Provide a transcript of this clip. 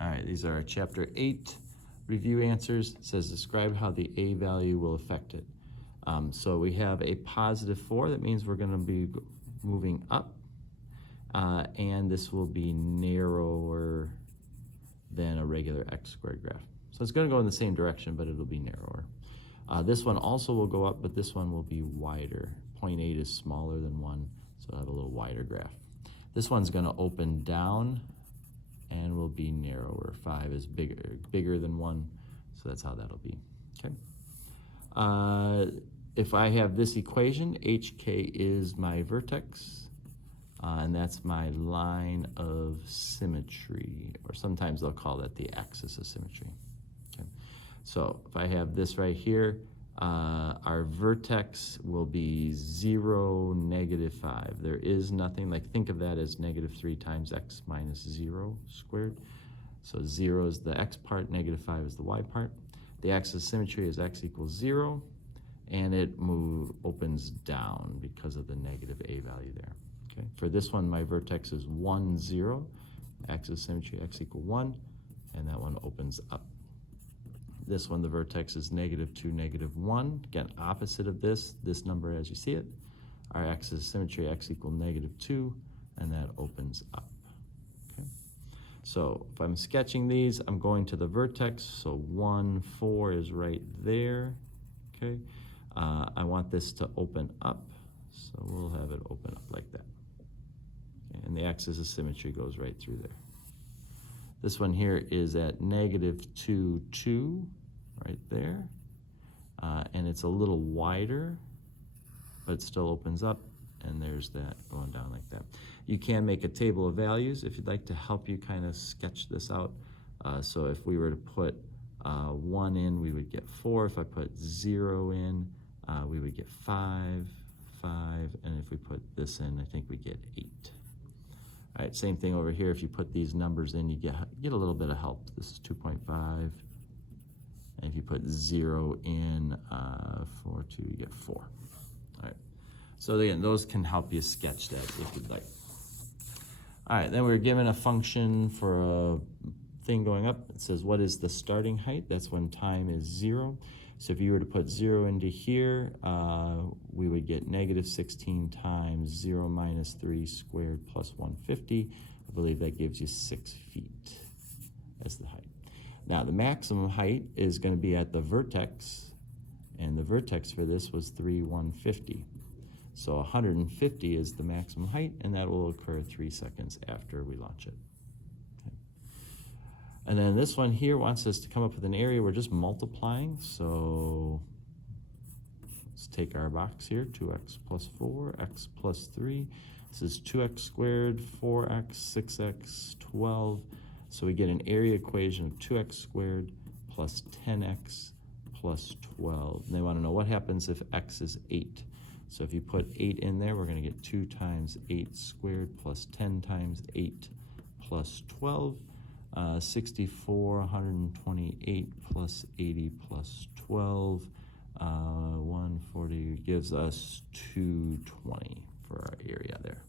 All right, these are our Chapter 8 review answers. It says describe how the A value will affect it. So we have a positive 4. That means we're going to be moving up. And this will be narrower than a regular x squared graph. So it's going to go in the same direction, but it'll be narrower. This one also will go up, but this one will be wider. 0.8 is smaller than 1, so it'll have a little wider graph. This one's going to open down and will be narrower. 5 is bigger than 1, so that's how that'll be. Okay. If I have this equation, HK is my vertex, and that's my line of symmetry, or sometimes they'll call that the axis of symmetry. Okay. So if I have this right here, our vertex will be 0, -5. There is nothing, like think of that as -3 times x minus 0 squared. So 0 is the x part, -5 is the y part. The axis of symmetry is x equals 0, and it opens down because of the negative a value there. Okay. For this one, my vertex is 1, 0, axis of symmetry x equal 1, and that one opens up. This one, the vertex is -2, -1. Again, opposite of this number as you see it. Our axis of symmetry, x equal -2, and that opens up. Okay. So if I'm sketching these, I'm going to the vertex, so 1, 4 is right there. Okay. I want this to open up, so we'll have it open up like that. Okay. And the axis of symmetry goes right through there. This one here is at -2, 2, right there. And it's a little wider, but it still opens up, and there's that going down like that. You can make a table of values if you'd like to help you kind of sketch this out. So if we were to put 1 in, we would get 4. If I put 0 in, we would get 5, 5, and if we put this in, I think we get 8. All right, same thing over here. If you put these numbers in, you get a little bit of help. This is 2.5. And if you put 0 in, 4, 2, you get 4. All right. So again, those can help you sketch that if you'd like. All right, then we're given a function for a thing going up. It says, what is the starting height? That's when time is 0. So if you were to put 0 into here, we would get -16 times 0 minus 3 squared plus 150. I believe that gives you 6 feet as the height. Now the maximum height is going to be at the vertex, and the vertex for this was 3, 150. So 150 is the maximum height, and that will occur 3 seconds after we launch it. And then this one here wants us to come up with an area. We're just multiplying. So let's take our box here, 2x plus 4, x plus 3. This is 2x squared, 4x, 6x, 12. So we get an area equation of 2x squared plus 10x plus 12. And they want to know what happens if x is 8. So if you put 8 in there, we're going to get 2 times 8 squared plus 10 times 8 plus 12. 64, 128 plus 80 plus 12, 140 gives us 220 for our area there.